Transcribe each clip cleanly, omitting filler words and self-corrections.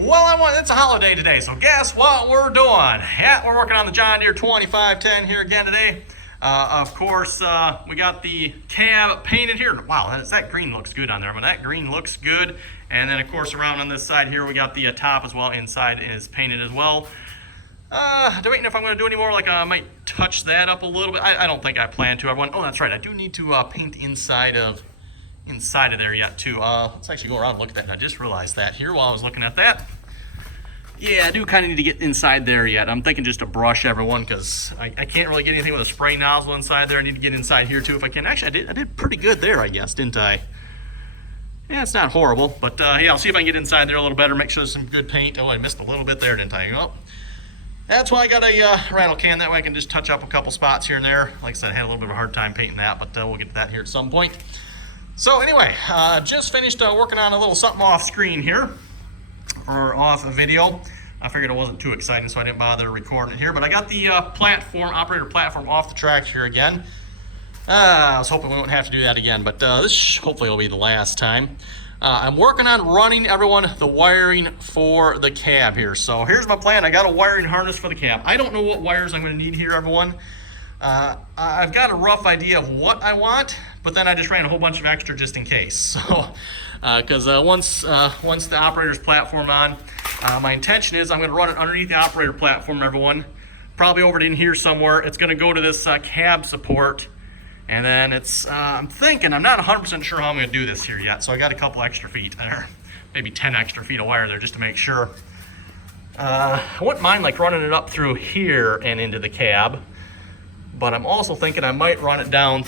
It's a holiday today, so guess what we're doing? Yeah, we're working on the John Deere 2510 here again today. Of course, we got the cab painted here. Wow, that green looks good on there. That green looks good. And then, of course, around on this side here, we got the top as well. Inside is painted as well. Debating if I'm going to do any more. Like, I might touch that up a little bit. I don't think I plan to. Oh, that's right. I do need to paint inside of there yet, too. Let's actually go around and look at that. And I just realized that here while I was looking at that. Yeah, I do kind of need to get inside there yet. I'm thinking just to brush everyone because I can't really get anything with a spray nozzle inside there. I need to get inside here too if I can. Actually, I did pretty good there, I guess, didn't I? Yeah, it's not horrible, but yeah, I'll see if I can get inside there a little better, make sure there's some good paint. Oh, I missed a little bit there, didn't I? Well, that's why I got a rattle can. That way I can just touch up a couple spots here and there. Like I said, I had a little bit of a hard time painting that, but we'll get to that here at some point. So anyway, just finished working on a little something off screen here. Or off a video. I figured it wasn't too exciting, so I didn't bother recording it here. But I got the operator platform off the track here again. I was hoping we wouldn't have to do that again, but this hopefully will be the last time. I'm working on running, everyone, the wiring for the cab here. So here's my plan. I got a wiring harness for the cab. I don't know what wires I'm going to need here, everyone. I've got a rough idea of what I want, but then I just ran a whole bunch of extra just in case. So, because once the operator's platform on, my intention is I'm going to run it underneath the operator platform, everyone. Probably over in here somewhere. It's going to go to this cab support, and then I'm thinking, I'm not 100% sure how I'm going to do this here yet. So I got a couple extra feet there, maybe 10 extra feet of wire there just to make sure. I wouldn't mind like running it up through here and into the cab. But I'm also thinking I might run it down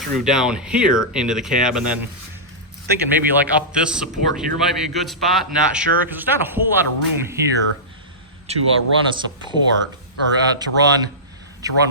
here into the cab, and then thinking maybe like up this support here might be a good spot. Not sure, because there's not a whole lot of room here to run a support or to run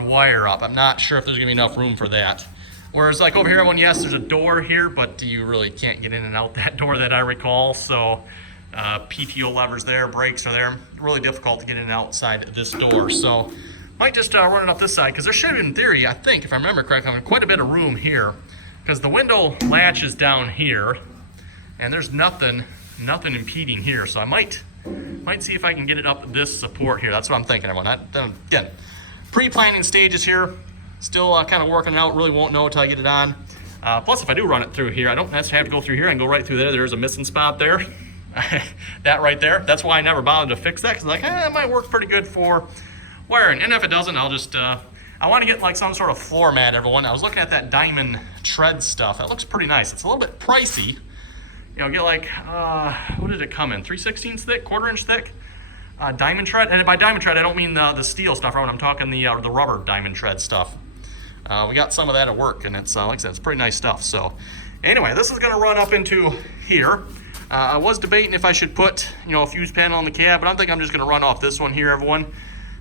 wire up. I'm not sure if there's gonna be enough room for that. Whereas like over here, yes, there's a door here, but you really can't get in and out that door that I recall. So PTO levers there, brakes are there. Really difficult to get in and outside this door. So might just run it up this side, because there should, in theory, I think, if I remember correctly, quite a bit of room here, because the window latches down here, and there's nothing impeding here. So I might see if I can get it up this support here. That's what I'm thinking about. Again, pre-planning stages here, still kind of working it out. Really won't know until I get it on. Plus, if I do run it through here, I don't necessarily have to go through here. I can go right through there. There's a missing spot there. That right there. That's why I never bothered to fix that, because like, it might work pretty good for wiring. And if it doesn't, I'll just I want to get like some sort of floor mat, everyone. I was looking at that diamond tread stuff. That looks pretty nice. It's a little bit pricey. You know, get like what did it come in? 3/16 thick, 1/4 inch thick diamond tread. And by diamond tread, I don't mean the steel stuff. I'm talking the rubber diamond tread stuff. We got some of that at work, and it's like I said, it's pretty nice stuff. So anyway, this is going to run up into here. I was debating if I should put a fuse panel on the cab, but I think I'm just going to run off this one here, everyone.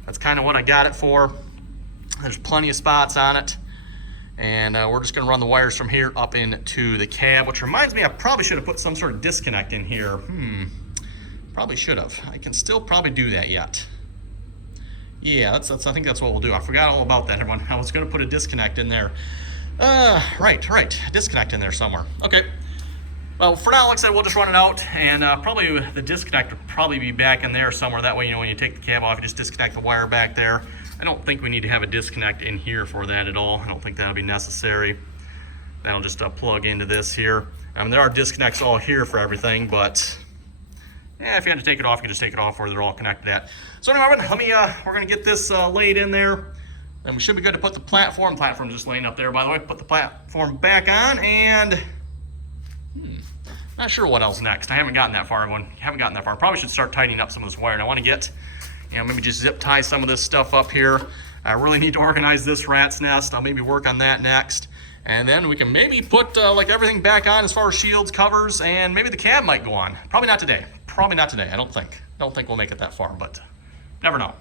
That's kind of what I got it for. There's plenty of spots on it. And we're just gonna run the wires from here up into the cab, which reminds me I probably should have put some sort of disconnect in here. Probably should have. I can still probably do that yet. Yeah, I think that's what we'll do. I forgot all about that, everyone. I was gonna put a disconnect in there. Right, disconnect in there somewhere. Okay. Well, for now, like I said, we'll just run it out, and probably the disconnect will probably be back in there somewhere. That way, when you take the cab off, you just disconnect the wire back there. I don't think we need to have a disconnect in here for that at all. I don't think that'll be necessary. That'll just plug into this here. There are disconnects all here for everything, but if you had to take it off, you can just take it off where they're all connected at. So anyway, we're gonna get this laid in there, and we should be good to put the platform's just laying up there, by the way. Put the platform back on, and not sure what else next. I haven't gotten that far, everyone. Probably should start tightening up some of this wire. And I want to get, maybe just zip tie some of this stuff up here. I really need to organize this rat's nest. I'll maybe work on that next. And then we can maybe put like everything back on as far as shields, covers, and maybe the cab might go on. Probably not today. I don't think we'll make it that far, but never know.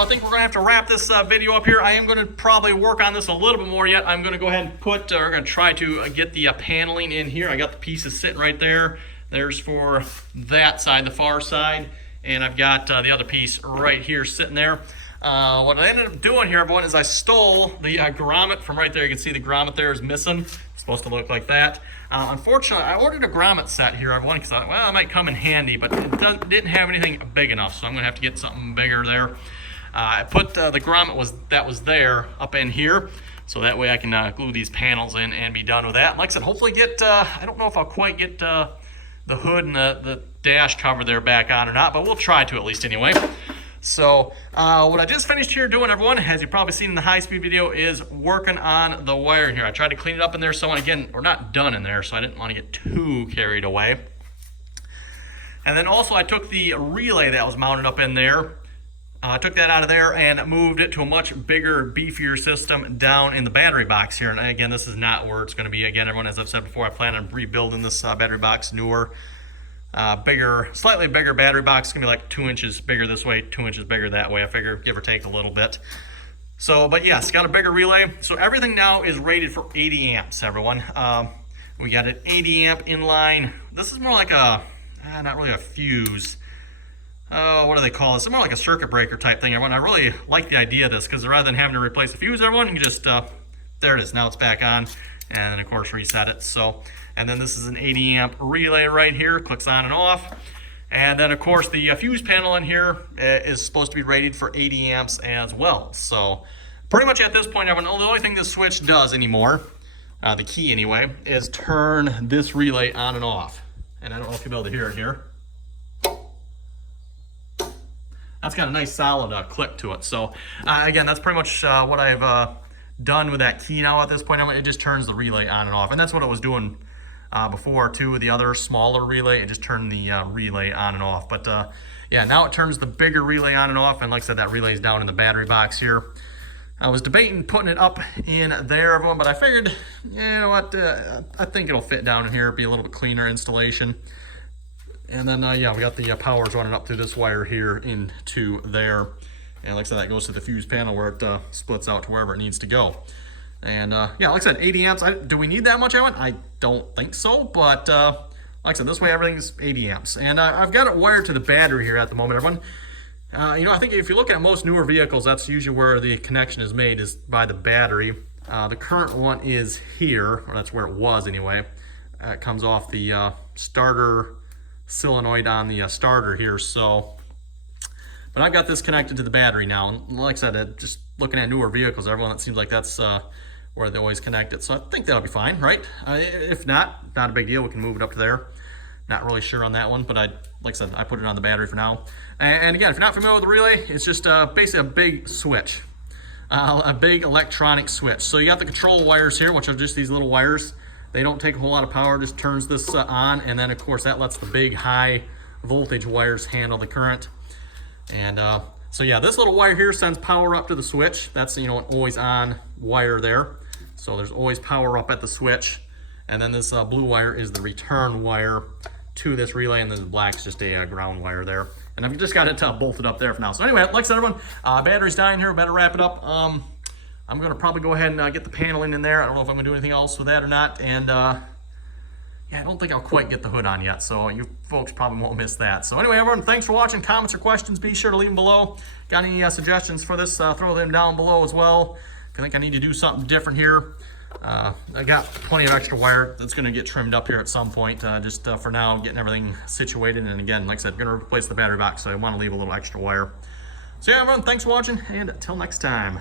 I think we're gonna have to wrap this video up here. I am gonna probably work on this a little bit more yet. I'm gonna go ahead and put, we're gonna try to get the paneling in here. I got the pieces sitting right there. There's for that side, the far side, and I've got the other piece right here sitting there. What I ended up doing here, everyone, is I stole the grommet from right there. You can see the grommet there is missing. It's supposed to look like that. Unfortunately, I ordered a grommet set here, everyone, because I thought, well, it might come in handy, but it didn't have anything big enough, so I'm going to have to get something bigger there. I put the grommet that was there up in here, so that way I can glue these panels in and be done with that. And like I said, hopefully get, I don't know if I'll quite get the hood and the dash cover there back on or not, but we'll try to at least anyway. So what I just finished here doing, everyone, as you've probably seen in the high-speed video, is working on the wiring here. I tried to clean it up in there, so again, we're not done in there, so I didn't want to get too carried away. And then also I took the relay that was mounted up in there, I took that out of there and moved it to a much bigger, beefier system down in the battery box here. And again, this is not where it's going to be. Again, everyone, as I've said before, I plan on rebuilding this battery box, newer, bigger, slightly bigger battery box. It's gonna be like 2 inches bigger this way, 2 inches bigger that way. I figure, give or take a little bit. So, but yes, got a bigger relay. So everything now is rated for 80 amps, everyone. We got an 80 amp inline. This is more like a, not really a fuse. Oh, what do they call this? It's more like a circuit breaker type thing, everyone. I really like the idea of this, because rather than having to replace the fuse, everyone, you can just, there it is. Now it's back on, and then of course reset it. So, and then this is an 80 amp relay right here, clicks on and off. And then of course the fuse panel in here is supposed to be rated for 80 amps as well. So pretty much at this point, everyone, the only thing this switch does anymore, the key anyway, is turn this relay on and off. And I don't know if you'll be able to hear it here. That's got a nice solid click to it. So again, that's pretty much what I've done with that key now at this point. It just turns the relay on and off. And that's what it was doing before too, with the other smaller relay. It just turned the relay on and off. But yeah, now it turns the bigger relay on and off. And like I said, that relay is down in the battery box here. I was debating putting it up in there, everyone, but I figured, you know what, I think it'll fit down in here. It'll be a little bit cleaner installation. And then, yeah, we got the powers running up through this wire here into there. And like I said, that goes to the fuse panel where it splits out to wherever it needs to go. And yeah, like I said, 80 amps. Do we need that much, Evan? I don't think so, but like I said, this way everything's 80 amps. And I've got it wired to the battery here at the moment, everyone. You know, I think if you look at most newer vehicles, that's usually where the connection is made, is by the battery. The current one is here, or that's where it was anyway. It comes off the starter solenoid on the starter here. So, but I've got this connected to the battery now. And like I said, just looking at newer vehicles, everyone, it seems like that's where they always connect it. So I think that'll be fine, right? If not a big deal. We can move it up to there. Not really sure on that one, but like I said, I put it on the battery for now. And again, if you're not familiar with the relay, it's just basically a big switch, a big electronic switch. So you got the control wires here, which are just these little wires. They don't take a whole lot of power, just turns this on, and then of course that lets the big high voltage wires handle the current. And so yeah, this little wire here sends power up to the switch. That's, you know, an always on wire there. So there's always power up at the switch. And then this blue wire is the return wire to this relay, and then the black is just a ground wire there. And I've just got it bolted up there for now. So anyway, like I said, everyone, battery's dying here. Better wrap it up. I'm going to probably go ahead and get the paneling in there. I don't know if I'm going to do anything else with that or not. And yeah, I don't think I'll quite get the hood on yet. So you folks probably won't miss that. So anyway, everyone, thanks for watching. Comments or questions, be sure to leave them below. Got any suggestions for this, throw them down below as well. If you think I need to do something different here. I got plenty of extra wire that's going to get trimmed up here at some point, just for now, getting everything situated. And again, like I said, I'm going to replace the battery box, so I want to leave a little extra wire. So yeah, everyone, thanks for watching, and until next time.